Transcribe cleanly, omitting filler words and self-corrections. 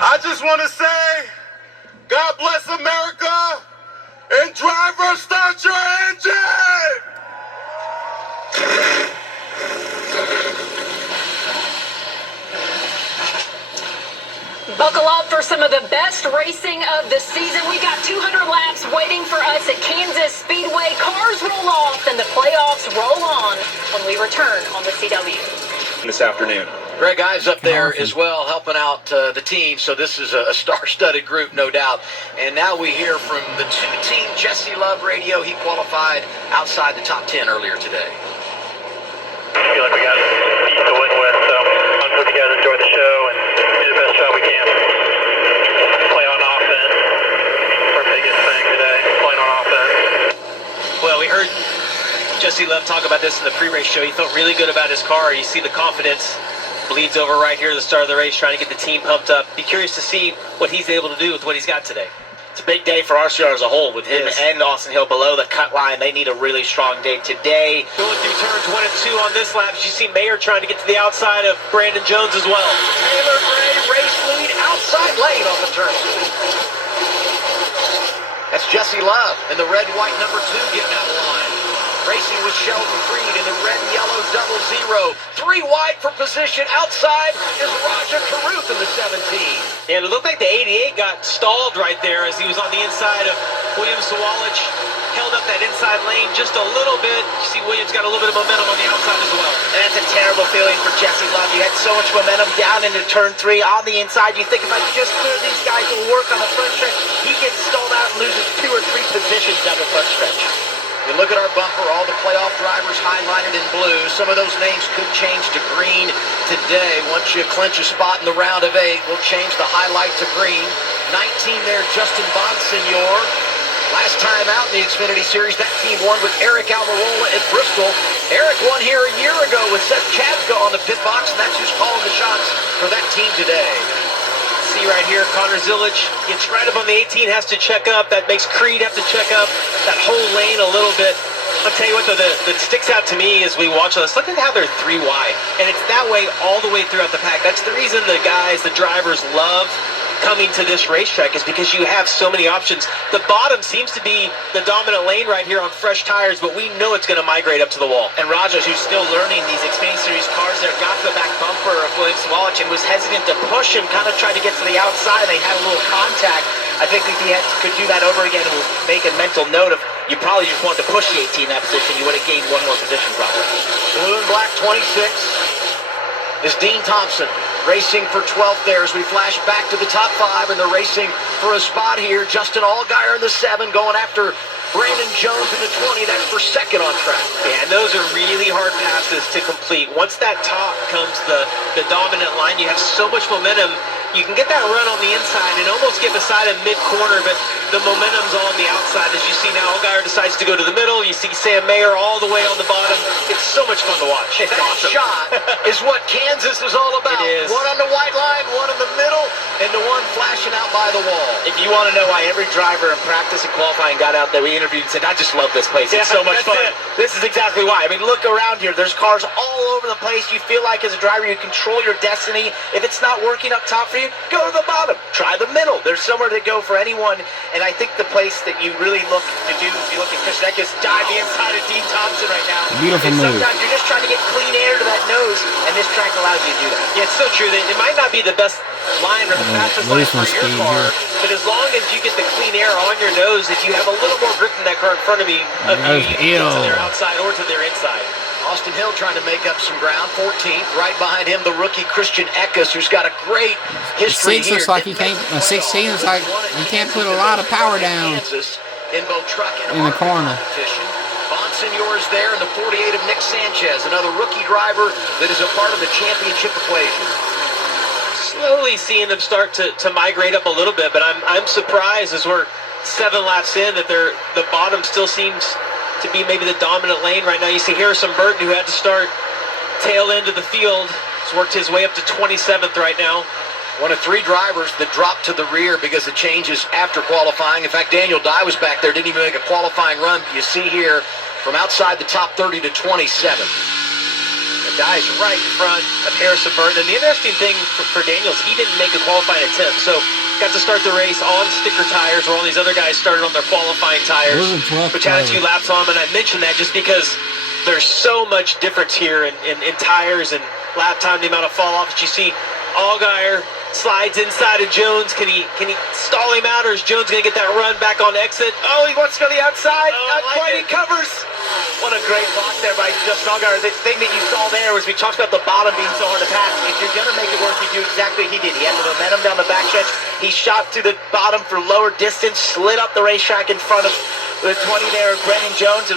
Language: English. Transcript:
I just want to say, God bless America, and driver, start your engine! Buckle up for some of the best racing of the season. We got 200 laps waiting for us at Kansas Speedway. Cars roll off and the playoffs roll on when we return on the CW. This afternoon. Greg Ives up there as well, helping out the team. So this is a star-studded group, no doubt. And now we hear from the two-team Jesse Love Radio. He qualified outside the top 10 earlier today. I feel like we got East to win with, so I hope you guys enjoy the show and do the best job we can. Play on offense. Our biggest thing today, playing on offense. Well, we heard Jesse Love talk about this in the pre-race show. He felt really good about his car. You see the confidence bleeds over right here at the start of the race, trying to get the team pumped up. Be curious to see what he's able to do with what he's got today. It's a big day for RCR as a whole with him and Austin Hill below the cut line. They need a really strong day today. Going through turns 1 and 2 on this lap, as you see Mayer trying to get to the outside of Brandon Jones as well. Taylor Gray, race lead, outside lane on the turn. That's Jesse Love in the red-white number 2 getting out of line. Racing with Sheldon Creed in the red and yellow 00. 3 wide for position. Outside is Raja Caruth in the 17. And it looked like the 88 got stalled right there as he was on the inside of William Sawalich. Held up that inside lane just a little bit. You see Williams got a little bit of momentum on the outside as well. And it's a terrible feeling for Jesse Love. You had so much momentum down into turn 3 on the inside. You think if I could just clear these guys to work on the front stretch, he gets stalled out and loses 2 or 3 positions down the front stretch. You look at our bumper, all the playoff drivers highlighted in blue. Some of those names could change to green today. Once you clinch a spot in the round of 8, we'll change the highlight to green. 19 there, Justin Bonsignor. Last time out in the Xfinity Series, that team won with Eric Almirola at Bristol. Eric won here a year ago with Seth Chadka on the pit box, and that's who's calling the shots for that team today. See right here, Connor Zilich gets right up on the 18, has to check up. That makes Creed have to check up that whole lane a little bit. I'll tell you what, though, that sticks out to me as we watch this. Look at how they're 3 wide, and it's that way all the way throughout the pack. That's the reason the guys, the drivers, love coming to this racetrack, is because you have so many options. The bottom seems to be the dominant lane right here on fresh tires, but we know it's going to migrate up to the wall. And Rogers, who's still learning these Xfinity Series cars there, got the back bumper of William Sawalich and was hesitant to push him, kind of tried to get to the outside. They had a little contact. I think if he could do that over again and make a mental note of, you probably just wanted to push the 18 in that position, you would have gained 1 more position probably. Blue and black 26 is Dean Thompson, racing for 12th there as we flash back to the top 5, and they're racing for a spot here. Justin Allgaier in the 7, going after Brandon Jones in the 20. That's for 2nd on track. Yeah, and those are really hard passes to complete. Once that top comes the dominant line, you have so much momentum. You can get that run on the inside and almost get beside him mid-corner, but the momentum's all on the outside. As you see now, Allgaier decides to go to the middle. You see Sam Mayer all the way on the bottom. It's so much fun to watch. That awesome. shot is what Kansas is all about. It is. One on the white line, one in the middle, and the one flashing out by the wall. If you want to know why every driver in practice and qualifying got out there, we interviewed and said, I just love this place. It's so much fun. This is exactly why. I mean, look around here. There's cars all over the place. You feel like as a driver you control your destiny. If it's not working up top for you, go to the bottom. Try the middle. There's somewhere to go for anyone. And I think the place that you really look to do, if you look at Chris Neckes dive the inside of Dean Thompson right now. Beautiful move. Sometimes you're just trying to get clean air to that nose, and this track allows you to do that. Yeah, it's so true. It might not be the best line or the fastest line for your car, but as long as you get the clean air on your nose, if you have a little more grip than that car in front of you, you can get to their outside or to their inside. Austin Hill trying to make up some ground, 14th. Right behind him, the rookie Christian Eckes, who's got a great history 6 here. looks like he can't. 16 looks like he can't put a lot of power down in both truck and in the corner. Bonsignor is there in the 48 of Nick Sanchez, another rookie driver that is a part of the championship equation. Slowly seeing them start to migrate up a little bit, but I'm surprised as we're 7 laps in that the bottom still seems to be maybe the dominant lane right now. You see Harrison Burton, who had to start tail end of the field, has worked his way up to 27th right now. One of 3 drivers that dropped to the rear because of changes after qualifying. In fact, Daniel Dye was back there, didn't even make a qualifying run. You see here from outside the top 30 to 27. The guy's right in front of Harrison Burton. And the interesting thing for Daniels, he didn't make a qualifying attempt. So got to start the race on sticker tires where all these other guys started on their qualifying tires, which had a few laps on them. And I mentioned that just because there's so much difference here in tires and lap time, the amount of fall off that you see. Allgaier slides inside of Jones. Can he stall him out, or is Jones going to get that run back on exit? Oh, he wants to go to the outside. Not quite. He covers. What a great block there by Justin Allgaier. The thing that you saw there was we talked about the bottom being so hard to pass. If you're going to make it work, you do exactly what he did. He had the momentum down the backstretch. He shot to the bottom for lower distance, slid up the racetrack in front of the 20 there of Brendan Jones. It was